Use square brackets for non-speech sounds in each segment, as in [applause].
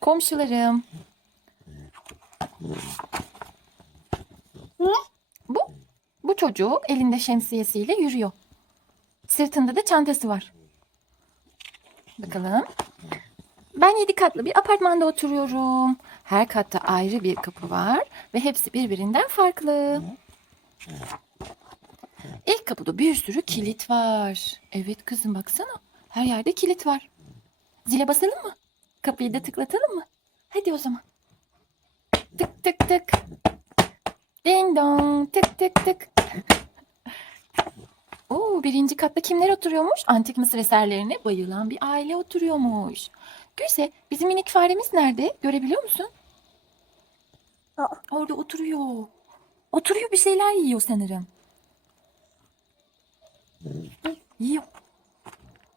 Komşularım. Ne? Bu, bu çocuk elinde şemsiyesiyle yürüyor. Sırtında da çantası var. Bakalım. Ben yedi katlı bir apartmanda oturuyorum. Her katta ayrı bir kapı var ve hepsi birbirinden farklı. İlk kapıda bir sürü kilit var. Evet kızım baksana. Her yerde kilit var. Zile basalım mı? Kapıyı da tıklatalım mı? Hadi o zaman. Tık tık tık. Ding dong. Tık tık tık. [laughs] Oo, birinci katta kimler oturuyormuş? Antik Mısır eserlerine bayılan bir aile oturuyormuş. Gülse bizim minik faremiz nerede? Görebiliyor musun? Aa. Orada oturuyor. Oturuyor bir şeyler yiyor sanırım. Yiyor.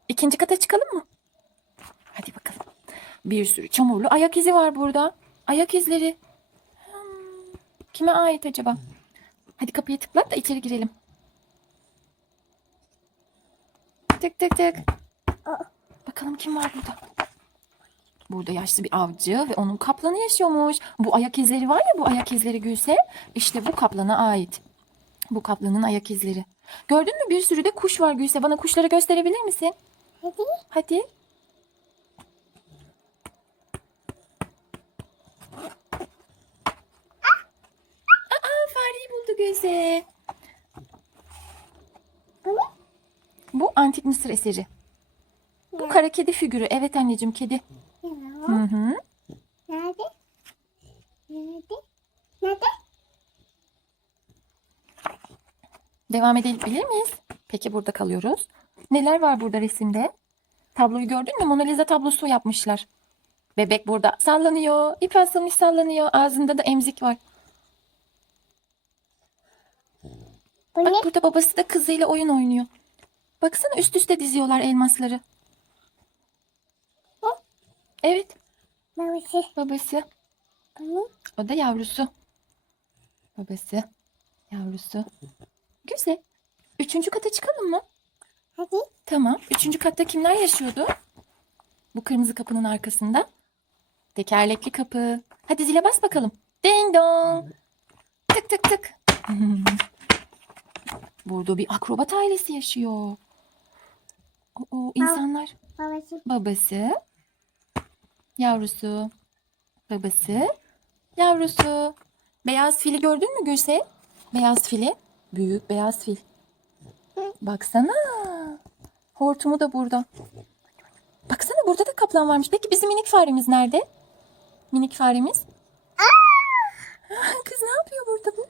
İkinci kata çıkalım mı? Hadi bakalım. Bir sürü çamurlu ayak izi var burada. Ayak izleri. Hmm, Kime ait acaba? Hadi kapıyı tıklat da içeri girelim. Tık tık tık. Bakalım kim var burada? Burada yaşlı bir avcı ve onun kaplanı yaşıyormuş. Bu ayak izleri var ya bu ayak izleri Gülse. İşte bu kaplana ait. Bu kaplanın ayak izleri. Gördün mü bir sürü de kuş var Gülse. Bana kuşları gösterebilir misin? Hadi. Hadi. Aa, Gülse. Bu antik Mısır eseri. Bu kara kedi figürü. Evet anneciğim kedi. Hı hı. Nerede? Nerede? Nerede? Devam edebilir miyiz? Peki burada kalıyoruz. Neler var burada resimde? Tabloyu gördün mü? Mona Lisa tablosu yapmışlar. Bebek burada sallanıyor. İp asılmış sallanıyor. Ağzında da emzik var. Bu ne? Bak burada babası da kızıyla oyun oynuyor. Baksana üst üste diziyorlar elmasları. Evet Babası. babası. Bu ne? O da yavrusu. Babası. Yavrusu. Güzel. Üçüncü kata çıkalım mı? Hadi. Tamam. Üçüncü katta kimler yaşıyordu? Bu kırmızı kapının arkasında. Tekerlekli kapı. Hadi zile bas bakalım. Ding dong. Tık tık tık. [laughs] Burada bir akrobat ailesi yaşıyor. O insanlar. Babası. Babası. Yavrusu. Babası. Yavrusu. Beyaz fili gördün mü Gülse? Beyaz fili. Büyük beyaz fil. Baksana. Hortumu da burada. Baksana burada da kaplan varmış. Peki bizim minik faremiz nerede? Minik faremiz. [laughs] Kız ne yapıyor burada bu?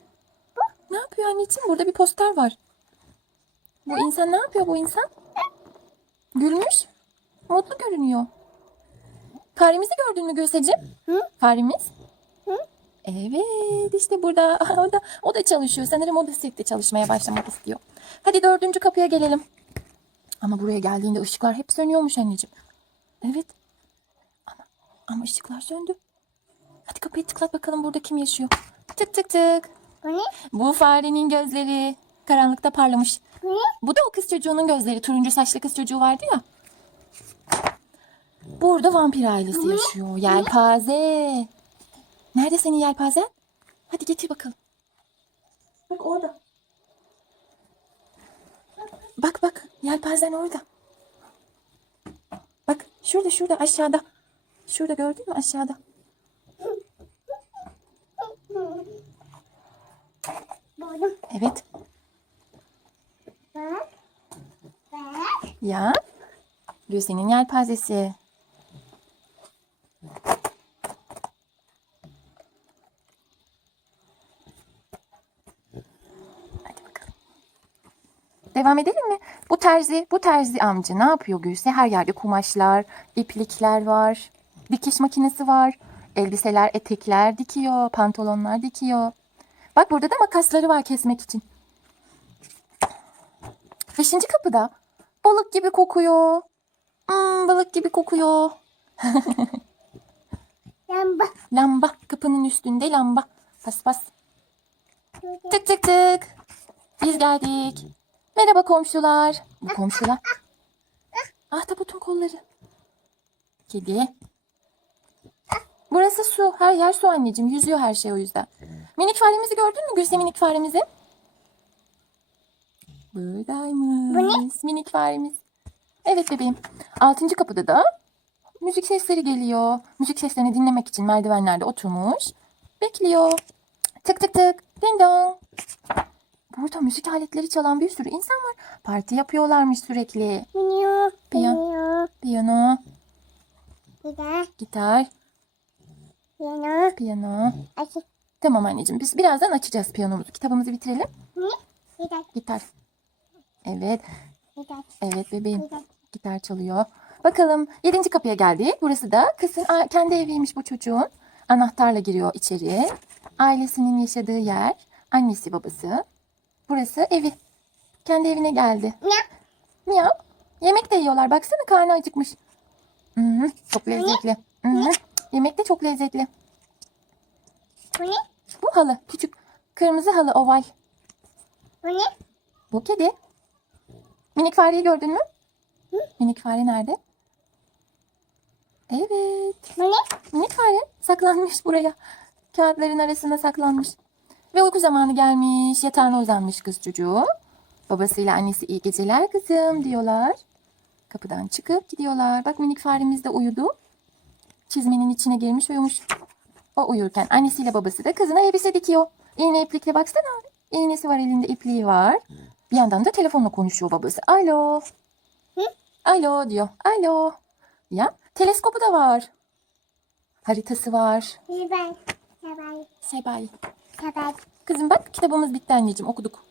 Ne yapıyor anneciğim? Burada bir poster var. Bu insan ne yapıyor bu insan? Gülmüş. Mutlu görünüyor. Faremizi gördün mü Gülseciğim? Hı? Faremiz. Hı? Evet işte burada [laughs] o da o da çalışıyor. Sanırım o da sirkte çalışmaya başlamak istiyor. Hadi dördüncü kapıya gelelim. Ama buraya geldiğinde ışıklar hep sönüyormuş anneciğim. Evet. Ama, ama ışıklar söndü. Hadi kapıyı tıklat bakalım burada kim yaşıyor. Tık tık tık. Bu ne? Bu farenin gözleri karanlıkta parlamış. Bu ne? Bu da o kız çocuğunun gözleri. Turuncu saçlı kız çocuğu vardı ya. Burada vampir ailesi yaşıyor. Yelpaze. Nerede senin yelpazen? Hadi getir bakalım. Bak orada. Bak bak yelpazen orada. Bak şurada şurada aşağıda. Şurada gördün mü aşağıda? Buldum. Evet. Bak. Bak. Ya. Gülsen'in yelpazesi. Devam edelim mi? Bu terzi, bu terzi amca ne yapıyor Gülse? Her yerde kumaşlar, iplikler var. Dikiş makinesi var. Elbiseler, etekler dikiyor, pantolonlar dikiyor. Bak burada da makasları var kesmek için. Beşinci kapıda balık gibi kokuyor. Hmm, balık gibi kokuyor. [laughs] Lamba. Lamba kapının üstünde lamba. Pas pas. Tık tık tık. Biz geldik. Merhaba komşular. Bu komşular. Ahtapotun kolları. Kedi. Burası su. Her yer su anneciğim. Yüzüyor her şey o yüzden. Minik faremizi gördün mü Gülse minik faremizi? Buradaymış. Minik faremiz. Evet bebeğim. Altıncı kapıda da müzik sesleri geliyor. Müzik seslerini dinlemek için merdivenlerde oturmuş. Bekliyor. Tık tık tık. Ding dong. Burada müzik aletleri çalan bir sürü insan var. Parti yapıyorlarmış sürekli. Piyo. Piyo. Piyano, Gitar. gitar, Piyano. piyano. Açık. Tamam anneciğim biz birazdan açacağız piyanomuzu. Kitabımızı bitirelim. Ne? Gitar. Gitar. Evet, Gitar. evet bebeğim. Gitar. Gitar çalıyor. Bakalım yedinci kapıya geldik. Burası da kızın kendi eviymiş bu çocuğun. Anahtarla giriyor içeri. Ailesinin yaşadığı yer. Annesi babası. Burası evi. Kendi evine geldi. Ne? Miyav. Yemek de yiyorlar. Baksana karnı acıkmış. Hı, çok lezzetli. Hı, yemek de çok lezzetli. Bu ne? Halı. Küçük. Kırmızı halı oval. Bu ne? Bu kedi. Minik fareyi gördün mü? Minik fare nerede? Evet. Bu ne? Minik fare saklanmış buraya. Kağıtların arasında saklanmış. Ve uyku zamanı gelmiş. Yatağına uzanmış kız çocuğu. Babasıyla annesi iyi geceler kızım diyorlar. Kapıdan çıkıp gidiyorlar. Bak minik faremiz de uyudu. Çizmenin içine girmiş uyumuş. O uyurken annesiyle babası da kızına elbise dikiyor. İğne iplikle baksana. İğnesi var elinde ipliği var. Bir yandan da telefonla konuşuyor babası. Alo. Hı? Alo diyor. Alo. Ya teleskopu da var. Haritası var. Sabay. Sebay. Sabay. Kızım bak kitabımız bitti anneciğim okuduk.